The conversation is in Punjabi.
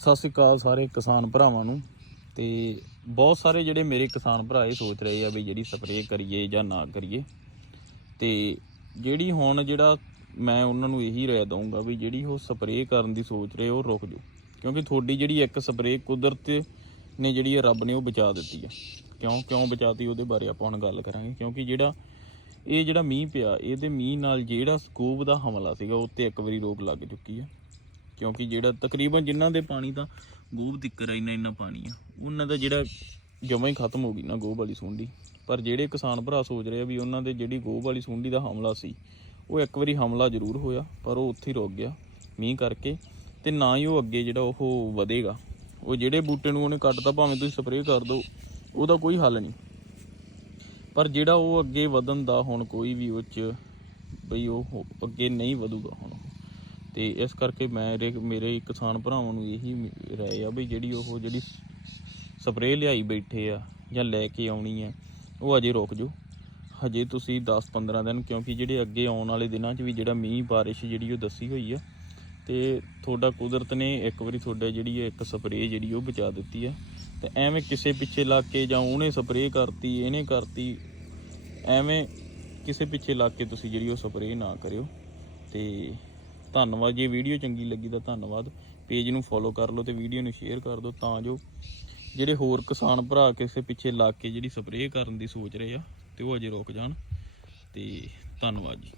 ਸਤਿ ਸ਼੍ਰੀ ਅਕਾਲ ਸਾਰੇ ਕਿਸਾਨ ਭਰਾਵਾਂ ਨੂੰ। ਤੇ ਬਹੁਤ ਸਾਰੇ ਜਿਹੜੇ ਮੇਰੇ ਕਿਸਾਨ ਭਰਾ ਇਹ ਸੋਚ ਰਹੇ ਆ ਵੀ ਜਿਹੜੀ ਸਪਰੇਅ ਕਰੀਏ ਜਾਂ ਨਾ ਕਰੀਏ। ਤੇ ਜਿਹੜੀ ਹੁਣ ਜਿਹੜਾ ਮੈਂ ਉਹਨਾਂ ਨੂੰ ਇਹੀ ਰਾਇ ਦਊਂਗਾ ਵੀ ਜਿਹੜੀ ਉਹ ਸਪਰੇਅ ਕਰਨ ਦੀ ਸੋਚ ਰਹੇ ਉਹ ਰੁਕ ਜਾਓ। ਕਿਉਂਕਿ ਤੁਹਾਡੀ ਜਿਹੜੀ ਇੱਕ ਸਪਰੇਅ ਕੁਦਰਤ ਨੇ ਜਿਹੜੀ ਇਹ ਰੱਬ ਨੇ ਉਹ ਬਚਾ ਦਿੱਤੀ ਆ। ਕਿਉਂ ਕਿਉਂ ਬਚਾਤੀ ਉਹਦੇ ਬਾਰੇ ਆਪਾਂ ਹੁਣ ਗੱਲ ਕਰਾਂਗੇ। ਕਿਉਂਕਿ ਜਿਹੜਾ ਇਹ ਜਿਹੜਾ ਮੀਂਹ ਪਿਆ, ਇਹਦੇ ਮੀਂਹ ਨਾਲ ਜਿਹੜਾ ਸਕੂਬ ਦਾ ਹਮਲਾ ਸੀਗਾ, ਉਹ ਤੇ ਇੱਕ ਵਾਰੀ ਰੋਕ ਲੱਗ ਚੁੱਕੀ ਆ। ਕਿਉਂਕਿ ਜਿਹੜਾ ਤਕਰੀਬਨ ਜਿਨ੍ਹਾਂ ਦੇ ਪਾਣੀ ਤਾਂ ਗੋਬ ਤਿੱਕਰ ਇੰਨਾ ਇੰਨਾ ਪਾਣੀ ਆ, ਉਹਨਾਂ ਦਾ ਜਿਹੜਾ ਜਮਾਂ ਹੀ ਖਤਮ ਹੋ ਗਈ ਨਾ ਗੋਬ ਵਾਲੀ ਸੁੰਡੀ। ਪਰ ਜਿਹੜੇ ਕਿਸਾਨ ਭਰਾ ਸੋਚ ਰਹੇ ਆ ਵੀ ਉਹਨਾਂ ਦੇ ਜਿਹੜੀ ਗੋਬ ਵਾਲੀ ਸੁੰਡੀ ਦਾ ਹਮਲਾ ਸੀ, ਉਹ ਇੱਕ ਵਾਰੀ ਹਮਲਾ ਜ਼ਰੂਰ ਹੋਇਆ, ਪਰ ਉਹ ਉੱਥੇ ਰੁਕ ਗਿਆ ਮੀਂਹ ਕਰਕੇ ਤੇ ਨਾ ਹੀ ਉਹ ਅੱਗੇ ਜਿਹੜਾ ਉਹ ਵਧੇਗਾ। ਉਹ ਜਿਹੜੇ ਬੂਟੇ ਨੂੰ ਉਹਨੇ ਕੱਟਤਾ, ਭਾਵੇਂ ਤੁਸੀਂ ਸਪਰੇਅ ਕਰ ਦਿਓ, ਉਹਦਾ ਕੋਈ ਹੱਲ ਨਹੀਂ। ਪਰ ਜਿਹੜਾ ਉਹ ਅੱਗੇ ਵਧਣ ਦਾ ਹੁਣ ਕੋਈ ਵੀ ਉਹ 'ਚ ਬਈ ਉਹ ਅੱਗੇ ਨਹੀਂ ਵਧੂਗਾ ਹੁਣ। ਤੇ ਇਸ ਕਰਕੇ ਮੈਂ ਰੇ- ਮੇਰੇ ਕਿਸਾਨ ਭਰਾਵਾਂ ਨੂੰ ਇਹੀ ਮ- ਰਾਏ ਆ ਵੀ ਜਿਹੜੀ ਉਹ ਜਿਹੜੀ ਸਪਰੇਅ ਲਿਆਈ ਬੈਠੇ ਆ ਜਾਂ ਲੈ ਕੇ ਆਉਣੀ ਆ, ਉਹ ਅਜੇ ਰੋਕ ਜਾਓ। ਹਜੇ ਤੁਸੀਂ 10-15 ਦਿਨ, ਕਿਉਂਕਿ ਜਿਹੜੇ ਅੱਗੇ ਆਉਣ ਵਾਲੇ ਦਿਨਾਂ 'ਚ ਵੀ ਜਿਹੜਾ ਮੀਂਹ, ਬਾਰਿਸ਼ ਜਿਹੜੀ ਉਹ ਦੱਸੀ ਹੋਈ ਆ, ਤੇ ਤੁਹਾਡਾ ਕੁਦਰਤ ਨੇ ਇੱਕ ਵਾਰੀ ਤੁਹਾਡਾ ਜਿਹੜੀ ਇਹ ਇੱਕ ਸਪਰੇਅ ਜਿਹੜੀ ਉਹ ਬਚਾ ਦਿੱਤੀ ਆ। ਤੇ ਐਵੇਂ ਕਿਸੇ ਪਿੱਛੇ ਲੱਗ ਕੇ ਜਾਂ ਉਹਨੇ ਸਪਰੇਅ ਕਰਤੀ, ਇਹਨੇ ਕਰਤੀ, ਐਵੇਂ ਕਿਸੇ ਪਿੱਛੇ ਲੱਗ ਕੇ ਤੁਸੀਂ ਜਿਹੜੀ ਉਹ ਸਪਰੇਅ ਨਾ ਕਰਿਓ। ਤੇ ਧੰਨਵਾਦ। ਜੇ ਵੀਡੀਓ ਚੰਗੀ ਲੱਗੀ ਤਾਂ ਧੰਨਵਾਦ। ਪੇਜ ਨੂੰ ਫੋਲੋ ਕਰ ਲਓ ਤੇ ਵੀਡੀਓ ਨੂੰ ਸ਼ੇਅਰ ਕਰ ਦਿਓ ਤਾਂ ਜੋ ਜਿਹੜੇ ਹੋਰ ਕਿਸਾਨ ਭਰਾ ਕਿਸੇ ਪਿੱਛੇ ਲੱਗ ਕੇ ਜਿਹੜੀ ਸਪਰੇਅ ਕਰਨ ਦੀ ਸੋਚ ਰਹੇ ਆ, ਤੇ ਉਹ ਅਜੇ ਰੁਕ ਜਾਣ। ਤੇ ਧੰਨਵਾਦ ਜੀ।